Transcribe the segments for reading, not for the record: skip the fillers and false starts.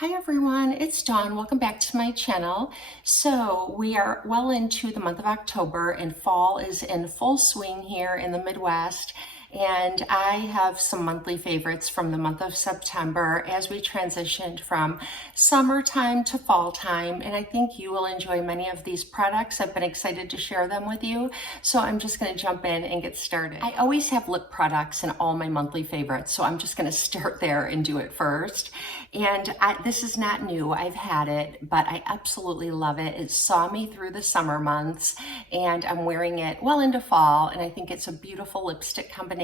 Hi everyone, it's Dawn. Welcome back to my channel. So we are well into the month of October and fall is in full swing here in the Midwest. And I have some monthly favorites from the month of September as we transitioned from summertime to fall time. And I think you will enjoy many of these products. I've been excited to share them with you. So I'm just going to jump in and get started. I always have lip products in all my monthly favorites. So I'm just going to start there and do it first. And this is not new. I've had it, but I absolutely love it. It saw me through the summer months and I'm wearing it well into fall. And I think it's a beautiful lipstick combination.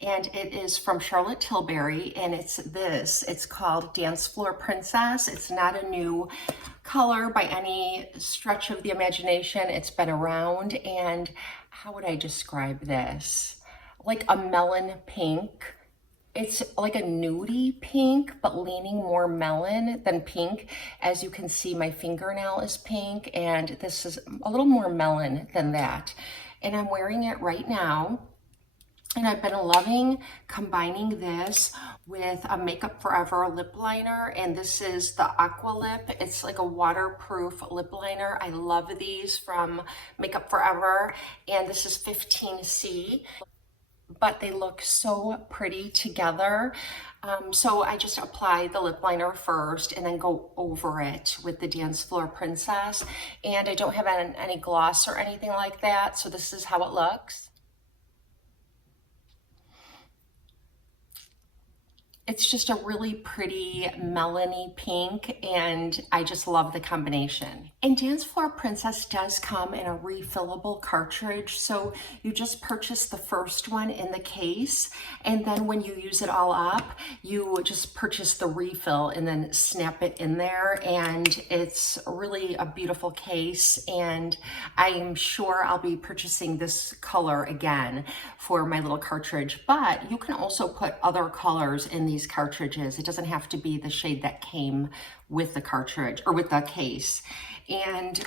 And it is from Charlotte Tilbury. And it's called Dance Floor Princess. It's not a new color by any stretch of the imagination. It's been around. And how would I describe this? Like a melon pink. It's like a nudie pink, but leaning more melon than pink. As you can see, my fingernail is pink, and this is a little more melon than that. And I'm wearing it right now. And I've been loving combining this with a Makeup Forever lip liner. And this is the Aqua Lip. It's like a waterproof lip liner. I love these from Makeup Forever. And this is 15C. But they look so pretty together. So I just apply the lip liner first and then go over it with the Dance Floor Princess. And I don't have any gloss or anything like that. So this is how it looks. It's just a really pretty melony pink, and I just love the combination. And Dance Floor Princess does come in a refillable cartridge, so you just purchase the first one in the case, and then when you use it all up, you just purchase the refill and then snap it in there, and it's really a beautiful case, and I'm sure I'll be purchasing this color again for my little cartridge, but you can also put other colors in these cartridges. It doesn't have to be the shade that came with the cartridge or with the case. And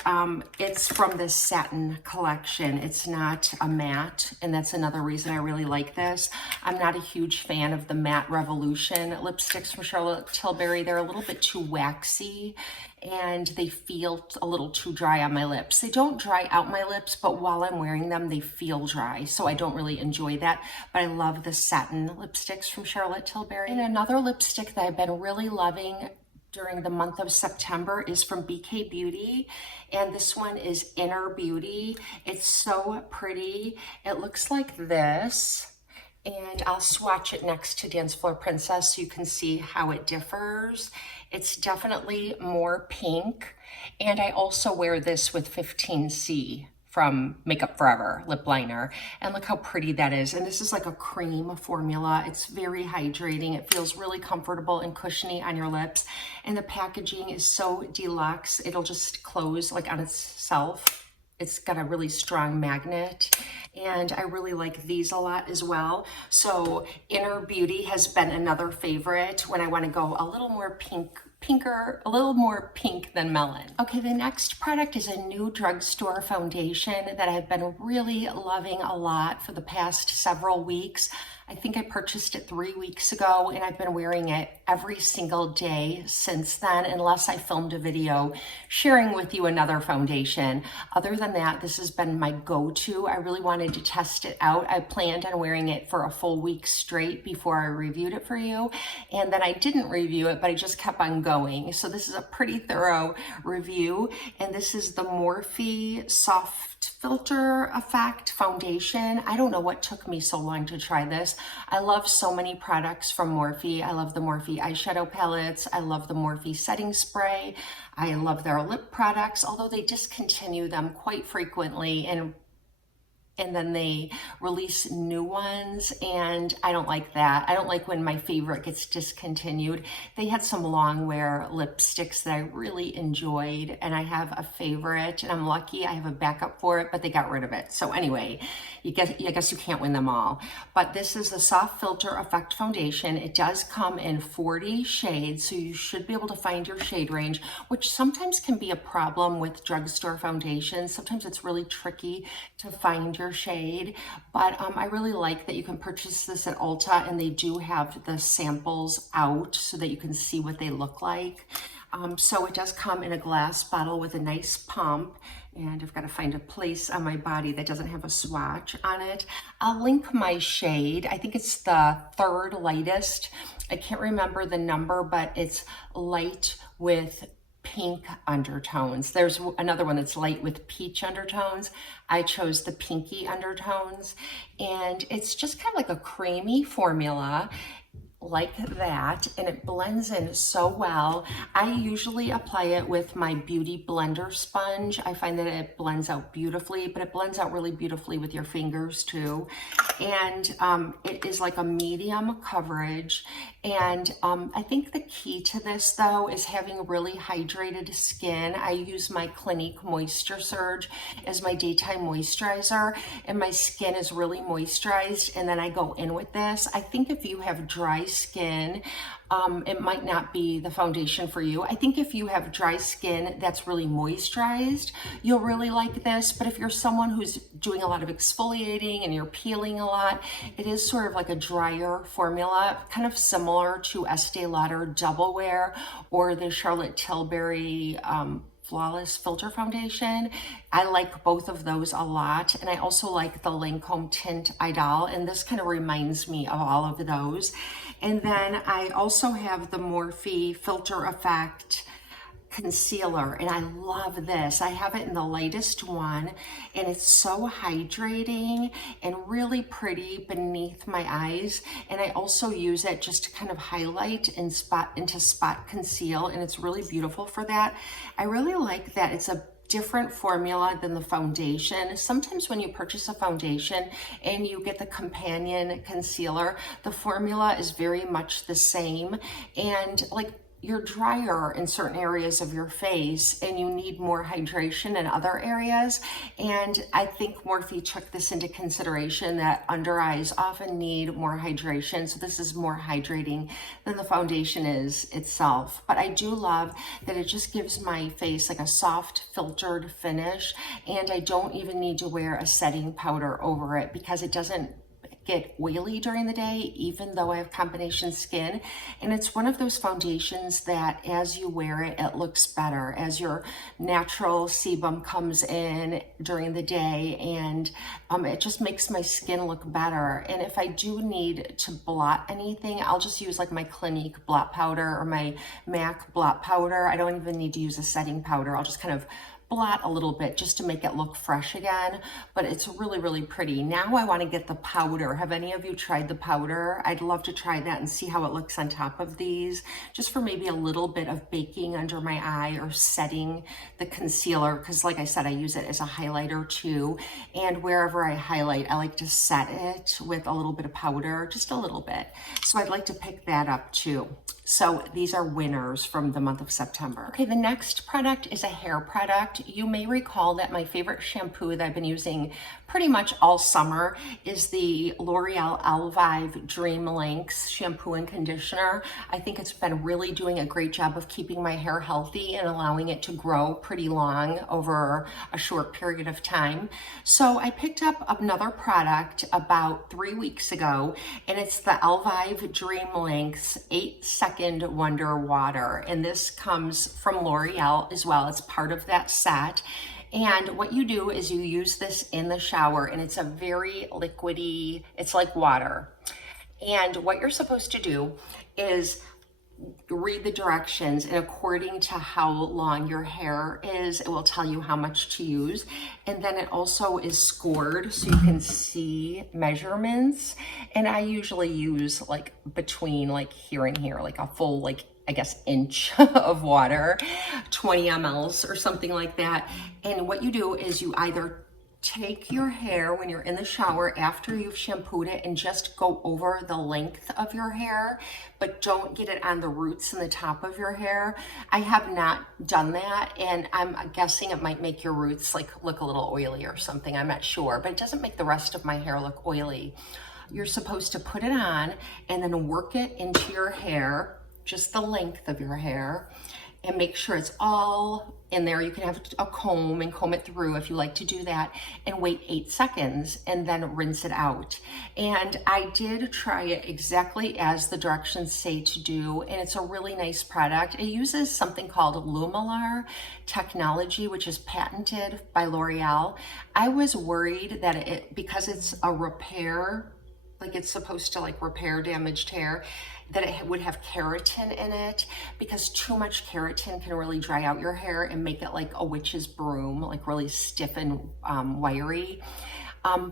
it's from this satin collection. It's not a matte, and that's another reason I really like this. I'm not a huge fan of the Matte Revolution lipsticks from Charlotte Tilbury. They're a little bit too waxy and they feel a little too dry on my lips. They don't dry out my lips, but while I'm wearing them, they feel dry. So I don't really enjoy that, but I love the satin lipsticks from Charlotte Tilbury. And another lipstick that I've been really loving during the month of September is from BK Beauty, and this one is Inner Beauty. It's so pretty. It looks like this, and I'll swatch it next to Dance Floor Princess so you can see how it differs. It's definitely more pink, and I also wear this with 15C from Makeup Forever lip liner, and look how pretty that is. And this is like a cream formula. It's very hydrating. It feels really comfortable and cushiony on your lips, and the packaging is so deluxe. It'll just close like on itself. It's got a really strong magnet, and I really like these a lot as well. So Inner Beauty has been another favorite when I want to go a little more pinker, a little more pink than melon. Okay, the next product is a new drugstore foundation that I've been really loving a lot for the past several weeks. I think I purchased it 3 weeks ago, and I've been wearing it every single day since then, unless I filmed a video sharing with you another foundation. Other than that, this has been my go-to. I really wanted to test it out. I planned on wearing it for a full week straight before I reviewed it for you, and then I didn't review it, but I just kept on going. So this is a pretty thorough review, and this is the Morphe Soft Filter Effect Foundation. I don't know what took me so long to try this. I love so many products from Morphe. I love the Morphe eyeshadow palettes. I love the Morphe setting spray. I love their lip products, although they discontinue them quite frequently, and then they release new ones, and I don't like that. I don't like when my favorite gets discontinued. They had some long wear lipsticks that I really enjoyed, and I have a favorite, and I'm lucky I have a backup for it, but they got rid of it. So anyway, I guess you can't win them all. But this is the Soft Filter Effect Foundation. It does come in 40 shades, so you should be able to find your shade range, which sometimes can be a problem with drugstore foundations. Sometimes it's really tricky to find your softer shade, but I really like that you can purchase this at Ulta, and they do have the samples out so that you can see what they look like. So it does come in a glass bottle with a nice pump, and I've got to find a place on my body that doesn't have a swatch on it. I'll link my shade. I think it's the third lightest. I can't remember the number, but it's light with pink undertones. There's another one that's light with peach undertones. I chose the pinky undertones, and it's just kind of like a creamy formula like that, and it blends in so well. I usually apply it with my beauty blender sponge. I find that it blends out beautifully, but it blends out really beautifully with your fingers too. And it is like a medium coverage. And I think the key to this though is having really hydrated skin. I use my Clinique Moisture Surge as my daytime moisturizer, and my skin is really moisturized, and then I go in with this. I think if you have dry skin, it might not be the foundation for you. I think if you have dry skin that's really moisturized, you'll really like this. But if you're someone who's doing a lot of exfoliating and you're peeling a lot, it is sort of like a drier formula, kind of similar to Estee Lauder Double Wear or the Charlotte Tilbury Flawless Filter Foundation. I like both of those a lot, and I also like the Lancome Tint Idol, and this kind of reminds me of all of those. And then I also have the Morphe Filter Effect concealer, and I love this. I have it in the lightest one, and it's so hydrating and really pretty beneath my eyes. And I also use it just to kind of highlight and spot conceal, and it's really beautiful for that. I really like that it's a different formula than the foundation. Sometimes when you purchase a foundation and you get the companion concealer, the formula is very much the same, and like you're drier in certain areas of your face and you need more hydration in other areas. And I think Morphe took this into consideration, that under eyes often need more hydration. So this is more hydrating than the foundation is itself. But I do love that it just gives my face like a soft filtered finish. And I don't even need to wear a setting powder over it because it doesn't get oily during the day, even though I have combination skin. And it's one of those foundations that as you wear it, it looks better as your natural sebum comes in during the day, and it just makes my skin look better. And if I do need to blot anything, I'll just use like my Clinique blot powder or my MAC blot powder. I don't even need to use a setting powder. I'll just kind of blot a little bit just to make it look fresh again, but it's really, really pretty. Now I want to get the powder. Have any of you tried the powder? I'd love to try that and see how it looks on top of these, just for maybe a little bit of baking under my eye or setting the concealer, because like I said, I use it as a highlighter too, and wherever I highlight, I like to set it with a little bit of powder, just a little bit. So I'd like to pick that up too. So these are winners from the month of September. Okay, the next product is a hair product. You may recall that my favorite shampoo that I've been using pretty much all summer is the L'Oreal Elvive Dream Lengths shampoo and conditioner. I think it's been really doing a great job of keeping my hair healthy and allowing it to grow pretty long over a short period of time. So I picked up another product about 3 weeks ago, and it's the Elvive Dream Lengths 8-Second Wonder Water. And this comes from L'Oreal as well. It's part of that set. And what you do is you use this in the shower, and it's a very liquidy, it's like water. And what you're supposed to do is read the directions, and according to how long your hair is, it will tell you how much to use. And then it also is scored so you can see measurements. And I usually use like between like here and here, like a full like I guess inch of water, 20 mLs or something like that. And what you do is you either take your hair when you're in the shower after you've shampooed it and just go over the length of your hair, but don't get it on the roots and the top of your hair. I have not done that, and I'm guessing it might make your roots like look a little oily or something. I'm not sure, but it doesn't make the rest of my hair look oily. You're supposed to put it on and then work it into your hair, just the length of your hair. and make sure it's all in there. You can have a comb and comb it through if you like to do that, and wait 8 seconds and then rinse it out. And I did try it exactly as the directions say to do, and it's a really nice product. It uses something called LOreal technology, which is patented by L'Oreal. I was worried that because it's a repair, like it's supposed to like repair damaged hair, that it would have keratin in it, because too much keratin can really dry out your hair and make it like a witch's broom, like really stiff and wiry.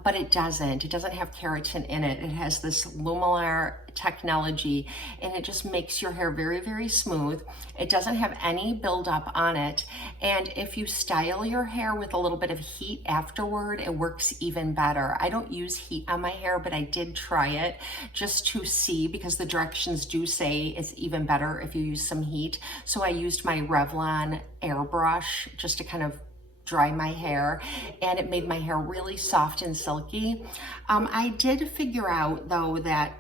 But it doesn't. It doesn't have keratin in it. It has this LOreal technology, and it just makes your hair very, very smooth. It doesn't have any buildup on it. And if you style your hair with a little bit of heat afterward, it works even better. I don't use heat on my hair, but I did try it just to see, because the directions do say it's even better if you use some heat. So I used my Revlon airbrush just to kind of dry my hair, and it made my hair really soft and silky. I did figure out though that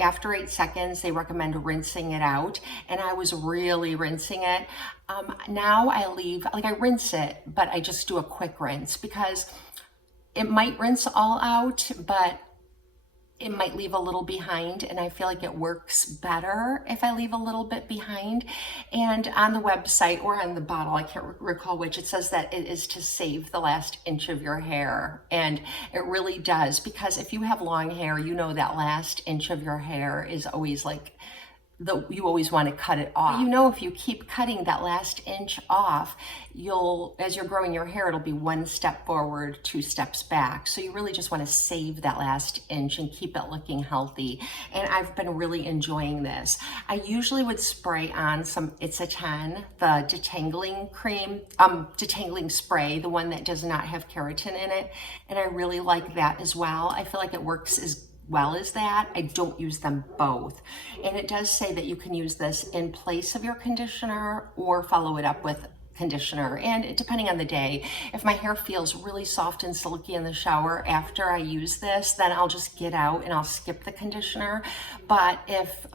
after 8 seconds, they recommend rinsing it out, and I was really rinsing it. Now I rinse it, but I just do a quick rinse, because it might rinse all out, but it might leave a little behind, and I feel like it works better if I leave a little bit behind. And on the website or on the bottle, I can't recall which, it says that it is to save the last inch of your hair. And it really does, because if you have long hair, you know that last inch of your hair is always like, you always want to cut it off. But you know, if you keep cutting that last inch off, as you're growing your hair, it'll be 1 step forward, 2 steps back. So you really just want to save that last inch and keep it looking healthy. And I've been really enjoying this. I usually would spray on some It's a 10, the detangling cream, detangling spray, the one that does not have keratin in it. And I really like that as well. I feel like it works as well as that. I don't use them both. And it does say that you can use this in place of your conditioner or follow it up with conditioner. And depending on the day, if my hair feels really soft and silky in the shower after I use this, then I'll just get out and I'll skip the conditioner. But if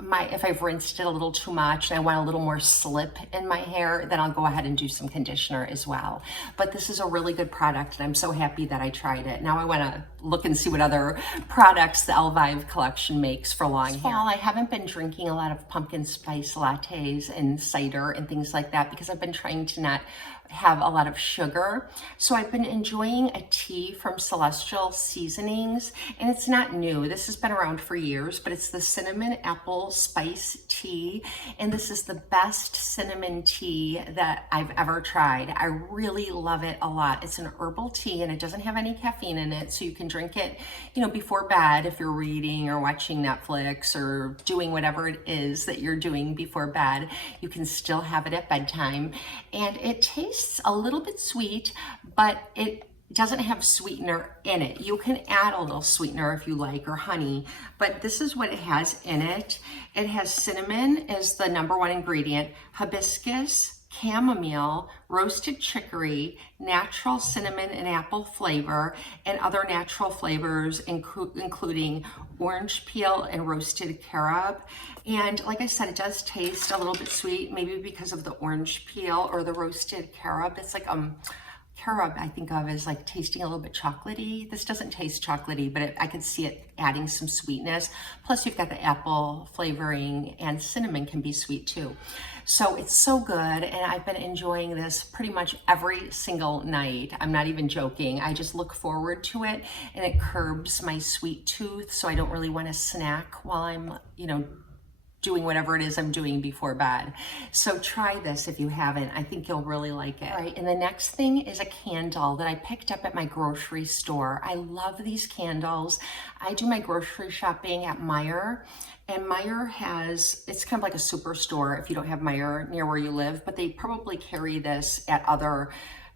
I've rinsed it a little too much and I want a little more slip in my hair, then I'll go ahead and do some conditioner as well. But this is a really good product, and I'm so happy that I tried it. Now I want to look and see what other products the Elvive collection makes for long hair. I haven't been drinking a lot of pumpkin spice lattes and cider and things like that, because I've been trying to not have a lot of sugar. So I've been enjoying a tea from Celestial Seasonings, and it's not new. This has been around for years, but it's the cinnamon apple spice tea, and this is the best cinnamon tea that I've ever tried. I really love it a lot. It's an herbal tea, and it doesn't have any caffeine in it, so you can drink it, before bed if you're reading or watching Netflix or doing whatever it is that you're doing before bed. You can still have it at bedtime, and it tastes a little bit sweet, but it doesn't have sweetener in it. You can add a little sweetener if you like, or honey, but this is what it has in it. It has cinnamon as the #1 ingredient, hibiscus, chamomile, roasted chicory, natural cinnamon and apple flavor, and other natural flavors, including orange peel and roasted carob. And like I said, it does taste a little bit sweet, maybe because of the orange peel or the roasted carob. It's like carob I think of as like tasting a little bit chocolatey. This doesn't taste chocolatey, but I could see it adding some sweetness. Plus you've got the apple flavoring, and cinnamon can be sweet too. So it's so good, and I've been enjoying this pretty much every single night. I'm not even joking. I just look forward to it, and it curbs my sweet tooth, so I don't really want to snack while I'm, doing whatever it is I'm doing before bed. So try this if you haven't. I think you'll really like it. All right, and the next thing is a candle that I picked up at my grocery store. I love these candles. I do my grocery shopping at Meijer, and Meijer it's kind of like a superstore if you don't have Meijer near where you live, but they probably carry this at other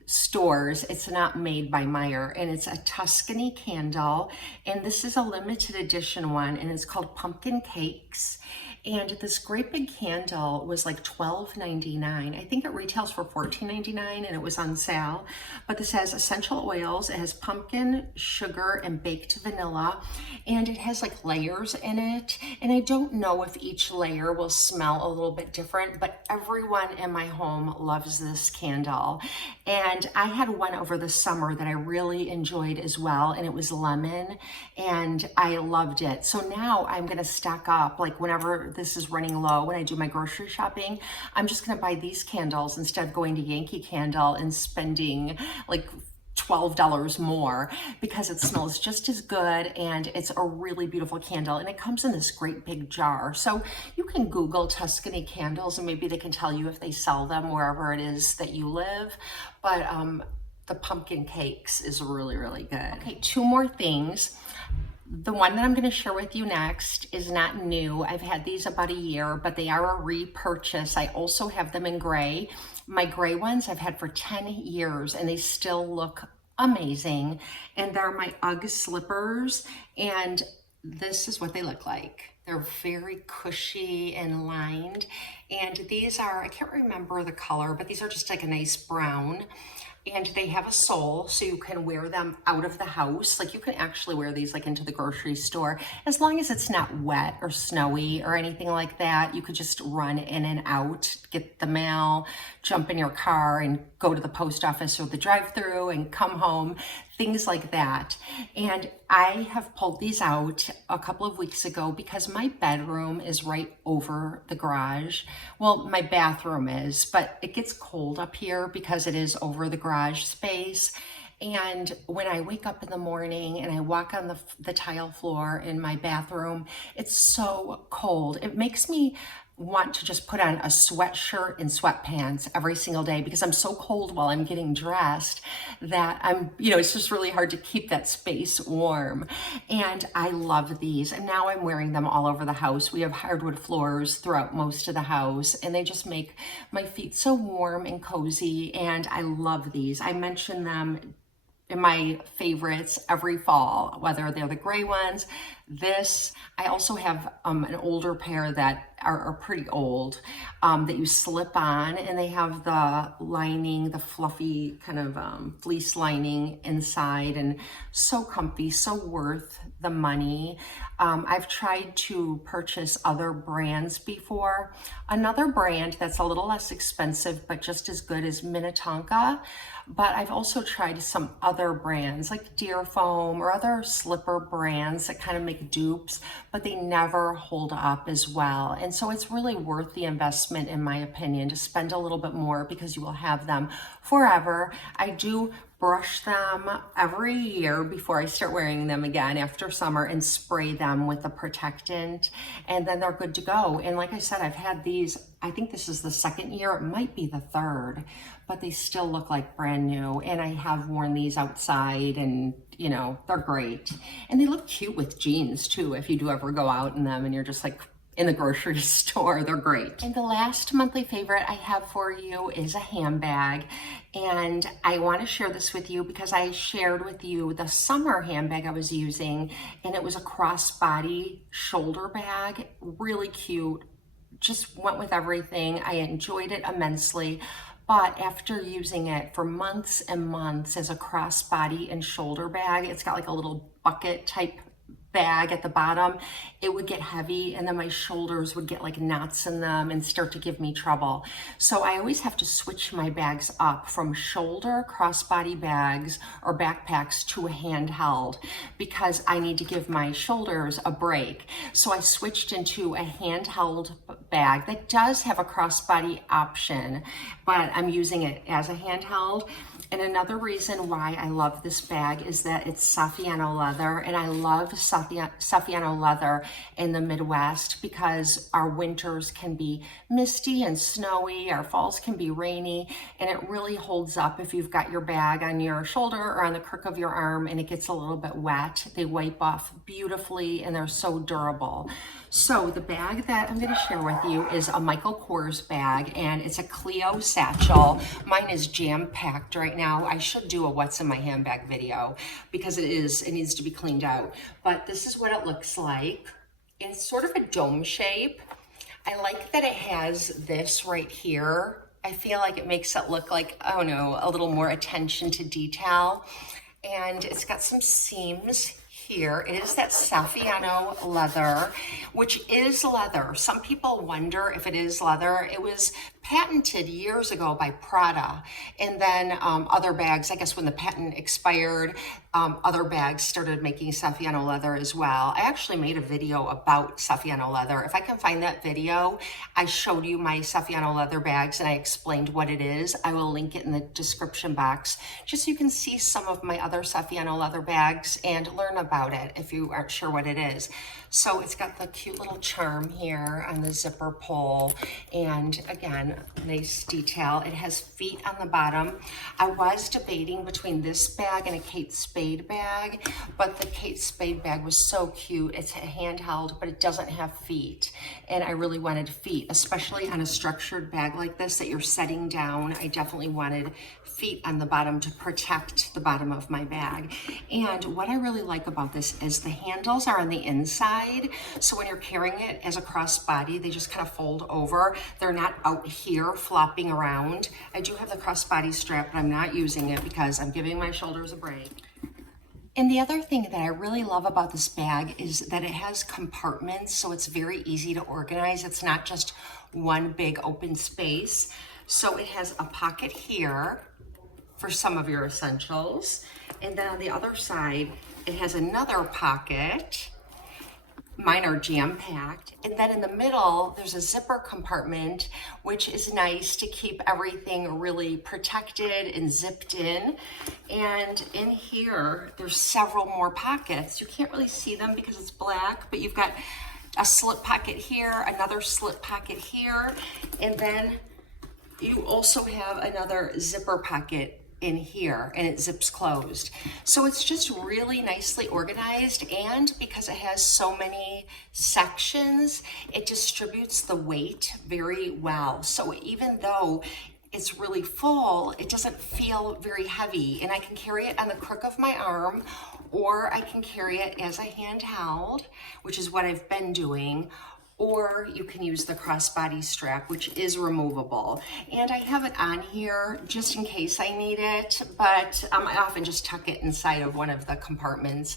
stores. It's not made by Meyer, and it's a Tuscany candle, and this is a limited edition one, and it's called Pumpkin Cakes. And this great big candle was like $12.99. I think it retails for $14.99, and it was on sale. But this has essential oils, it has pumpkin, sugar, and baked vanilla, and it has like layers in it. And I don't know if each layer will smell a little bit different, but everyone in my home loves this candle. And I had one over the summer that I really enjoyed as well, and it was lemon, and I loved it. So now I'm gonna stock up, like whenever this is running low, when I do my grocery shopping, I'm just gonna buy these candles instead of going to Yankee Candle and spending like $12 more, because it smells just as good, and it's a really beautiful candle, and it comes in this great big jar. So you can Google Tuscany candles, and maybe they can tell you if they sell them wherever it is that you live. But the Pumpkin Cakes is really, really good. Okay, two more things. The one that I'm going to share with you next is not new. I've had these about a year, but they are a repurchase. I also have them in gray. My gray ones I've had for 10 years, and they still look amazing. And they're my UGG slippers, and this is what they look like. They're very cushy and lined. And these are, I can't remember the color, but these are just like a nice brown. And they have a sole, so you can wear them out of the house. Like you can actually wear these like into the grocery store, as long as it's not wet or snowy or anything like that. You could just run in and out, get the mail, jump in your car and go to the post office or the drive-through and come home, things like that. And I have pulled these out a couple of weeks ago because my bedroom is right over the garage. Well, my bathroom is, but it gets cold up here because it is over the garage space. And when I wake up in the morning and I walk on the tile floor in my bathroom, it's so cold. It makes me want to just put on a sweatshirt and sweatpants every single day, because I'm so cold while I'm getting dressed that it's just really hard to keep that space warm. And I love these, and now I'm wearing them all over the house. We have hardwood floors throughout most of the house, and they just make my feet so warm and cozy, and I love these. I mention them in my favorites every fall, whether they're the gray ones. This, I also have an older pair that are pretty old, that you slip on, and they have the lining, the fluffy kind of fleece lining inside, and so comfy, so worth the money. I've tried to purchase other brands before. Another brand that's a little less expensive but just as good is Minnetonka. But I've also tried some other brands like Deer Foam or other slipper brands that kind of make dupes, but they never hold up as well. And so it's really worth the investment, in my opinion, to spend a little bit more, because you will have them forever. I do brush them every year before I start wearing them again after summer, and spray them with a protectant, and then they're good to go. And like I said, I've had these, I think this is the second year, it might be the third, but they still look like brand new. And I have worn these outside, and they're great. And they look cute with jeans too, if you do ever go out in them and you're just like in the grocery store. They're great. And the last monthly favorite I have for you is a handbag. And I want to share this with you because I shared with you the summer handbag I was using, and it was a crossbody shoulder bag, really cute, just went with everything. I enjoyed it immensely. But after using it for months and months as a crossbody and shoulder bag, it's got like a little bucket type bag at the bottom, it would get heavy, and then my shoulders would get like knots in them and start to give me trouble. So I always have to switch my bags up from shoulder crossbody bags or backpacks to a handheld, because I need to give my shoulders a break. So I switched into a handheld bag that does have a crossbody option, but I'm using it as a handheld. And another reason why I love this bag is that it's Saffiano leather, and I love Saffiano leather in the Midwest because our winters can be misty and snowy, our falls can be rainy, and it really holds up if you've got your bag on your shoulder or on the crook of your arm and it gets a little bit wet. They wipe off beautifully, and they're so durable. So the bag that I'm going to share with you is a Michael Kors bag, and it's a Clio satchel. Mine is jam-packed right now. I should do a what's in my handbag video because it needs to be cleaned out. But this is what it looks like. It's sort of a dome shape. I like that it has this right here. I feel like it makes it look like, I don't know, a little more attention to detail. And it's got some seams here. It is that Saffiano leather, which is leather. Some people wonder if it is leather. It was patented years ago by Prada. And then other bags, I guess when the patent expired, other bags started making Saffiano leather as well. I actually made a video about Saffiano leather. If I can find that video, I showed you my Saffiano leather bags and I explained what it is. I will link it in the description box just so you can see some of my other Saffiano leather bags and learn about it if you aren't sure what it is. So it's got the cute little charm here on the zipper pull, and again, nice detail. It has feet on the bottom. I was debating between this bag and a Kate Spade bag, but the Kate Spade bag was so cute. It's a handheld, but it doesn't have feet, and I really wanted feet, especially on a structured bag like this that you're setting down. I definitely wanted feet on the bottom to protect the bottom of my bag. And what I really like about this is the handles are on the inside, so when you're carrying it as a crossbody, they just kind of fold over. They're not out here flopping around. I do have the crossbody strap, but I'm not using it because I'm giving my shoulders a break. And the other thing that I really love about this bag is that it has compartments, so it's very easy to organize. It's not just one big open space. So it has a pocket here for some of your essentials. And then on the other side, it has another pocket. Mine are jam-packed. And then in the middle, there's a zipper compartment, which is nice to keep everything really protected and zipped in. And in here, there's several more pockets. You can't really see them because it's black, but you've got a slip pocket here, another slip pocket here, and then you also have another zipper pocket in here, and it zips closed. So it's just really nicely organized, and because it has so many sections, it distributes the weight very well. So even though it's really full, it doesn't feel very heavy, and I can carry it on the crook of my arm, or I can carry it as a handheld, which is what I've been doing, or you can use the crossbody strap, which is removable. And I have it on here just in case I need it, but I often just tuck it inside of one of the compartments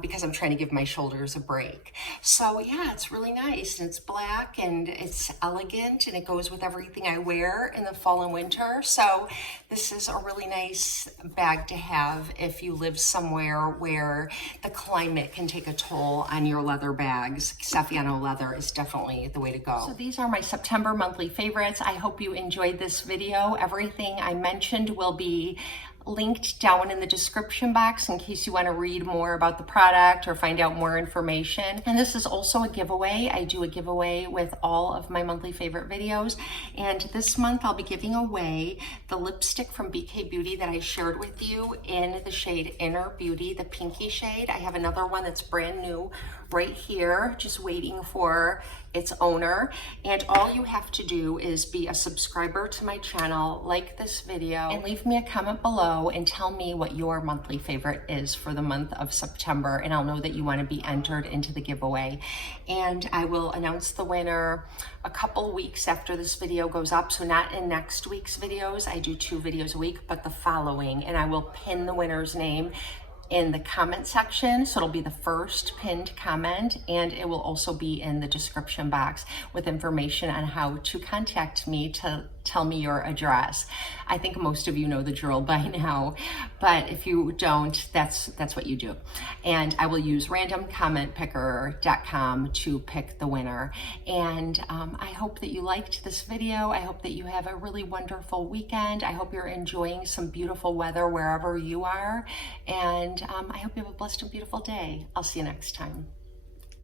because I'm trying to give my shoulders a break. So yeah, it's really nice, and it's black, and it's elegant, and it goes with everything I wear in the fall and winter. So this is a really nice bag to have if you live somewhere where the climate can take a toll on your leather bags. Saffiano leather is definitely the way to go. So these are my September monthly favorites. I hope you enjoyed this video. Everything I mentioned will be linked down in the description box in case you want to read more about the product or find out more information. And this is also a giveaway. I do a giveaway with all of my monthly favorite videos. And this month I'll be giving away the lipstick from BK Beauty that I shared with you in the shade Inner Beauty, the pinky shade. I have another one that's brand new right here, just waiting for its owner. And all you have to do is be a subscriber to my channel, like this video, and leave me a comment below and tell me what your monthly favorite is for the month of September, and I'll know that you want to be entered into the giveaway. And I will announce the winner a couple weeks after this video goes up, so not in next week's videos. I do 2 videos a week, but the following, and I will pin the winner's name in the comment section, so it'll be the first pinned comment, and it will also be in the description box with information on how to contact me to tell me your address. I think most of you know the drill by now, but if you don't, that's what you do. And I will use randomcommentpicker.com to pick the winner. And I hope that you liked this video. I hope that you have a really wonderful weekend. I hope you're enjoying some beautiful weather wherever you are. And I hope you have a blessed and beautiful day. I'll see you next time.